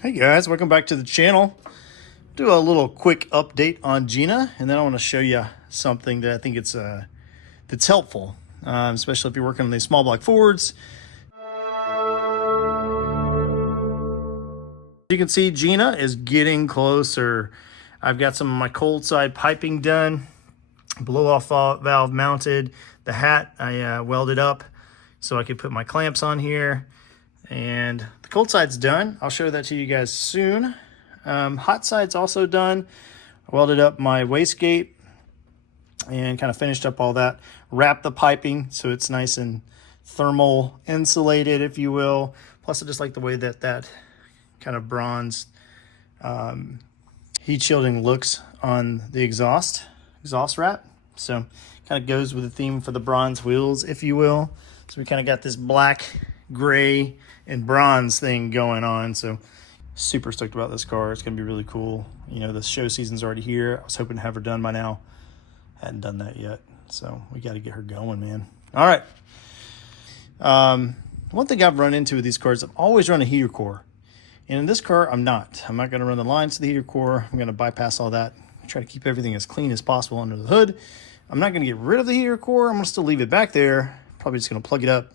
Hey guys, welcome back to the channel. Do a little quick update on Gina, and then I want to show you something that I think that's helpful, especially if you're working on these small block Fords. You can see Gina is getting closer. I've got some of my cold side piping done, blow off valve mounted. The hat I welded up so I could put my clamps on here. And the cold side's done. I'll show that to you guys soon. Hot side's also done. I welded up my wastegate and kind of finished up all that. Wrapped the piping so it's nice and thermal insulated, if you will. Plus I just like the way that kind of bronze heat shielding looks on the exhaust wrap. So kind of goes with the theme for the bronze wheels, if you will. So we kind of got this black, gray, and bronze thing going on. So super stoked about this car. It's gonna be really cool. You know, the show season's already here. I was hoping to have her done by now. Hadn't done that yet. So we got to get her going, man. All right. One thing I've run into with these cars, I've always run a heater core. And in this car, I'm not gonna run the lines to the heater core. I'm gonna bypass all that. Try to keep everything as clean as possible under the hood. I'm not gonna get rid of the heater core. I'm gonna still leave it back there. Probably just gonna plug it up.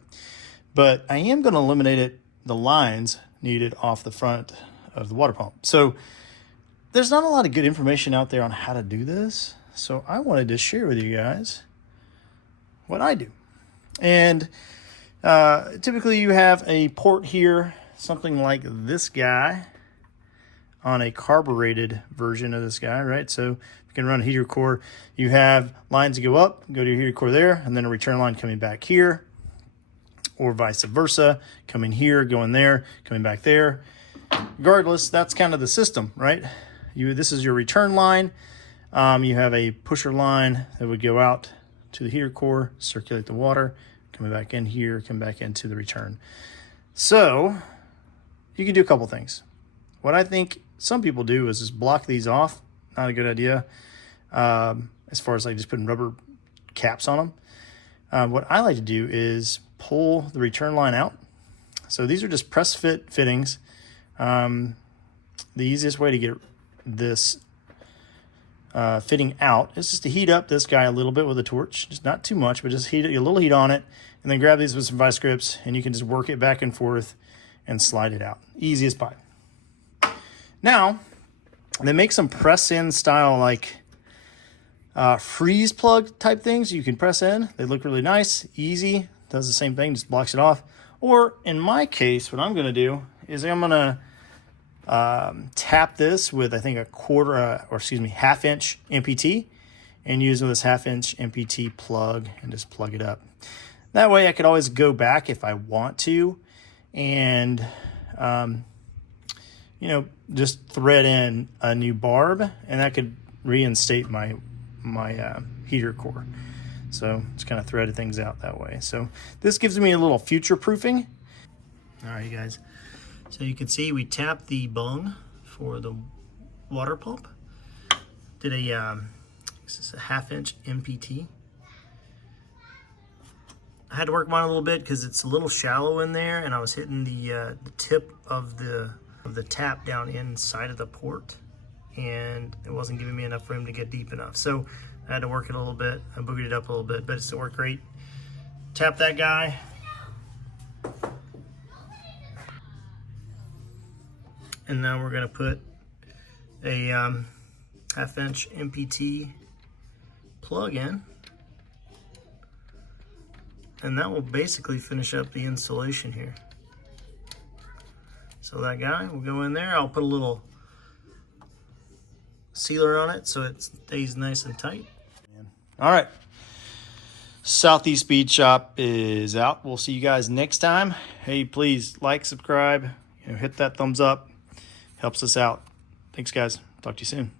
But I am gonna eliminate the lines needed off the front of the water pump. So there's not a lot of good information out there on how to do this. So I wanted to share with you guys what I do. And typically you have a port here, something like this guy on a carbureted version of this guy, right? So you can run a heater core. You have lines that go up, go to your heater core there, and then a return line coming back here, or vice versa, coming here, going there, coming back there. Regardless, that's kind of the system, right? This is your return line. You have a pusher line that would go out to the heater core, circulate the water, coming back in here, come back into the return. So you can do a couple things. What I think some people do is just block these off. Not a good idea. As far as like just putting rubber caps on them. What I like to do is pull the return line out. So these are just press fit fittings. The easiest way to get this fitting out is just to heat up this guy a little bit with a torch. Just not too much, but just heat it, a little heat on it, and then grab these with some vice grips, and you can just work it back and forth and slide it out. Easy as pie. Now, they make some press-in style like freeze plug type things you can press in. They look really nice, easy, does the same thing, just blocks it off. Or in my case, what I'm gonna do is I'm gonna tap this with, I think, a half-inch MPT, and use this half-inch MPT plug and just plug it up. That way I could always go back if I want to and you know, just thread in a new barb, and that could reinstate my heater core. So just kind of threaded things out that way. So this gives me a little future proofing. All right, you guys. So you can see we tapped the bung for the water pump. Did this is a half-inch MPT. I had to work mine a little bit because it's a little shallow in there, and I was hitting the tip of the tap down inside of the port, and it wasn't giving me enough room to get deep enough. So I had to work it a little bit. I boogered it up a little bit, but it still worked great. Tap that guy. And now we're gonna put a half-inch MPT plug in. And that will basically finish up the installation here. So that guy will go in there. I'll put a little sealer on it so it stays nice and tight. All right. Southeast Speed Shop is out. We'll see you guys next time. Hey, please like, subscribe, hit that thumbs up. Helps us out. Thanks, guys. Talk to you soon.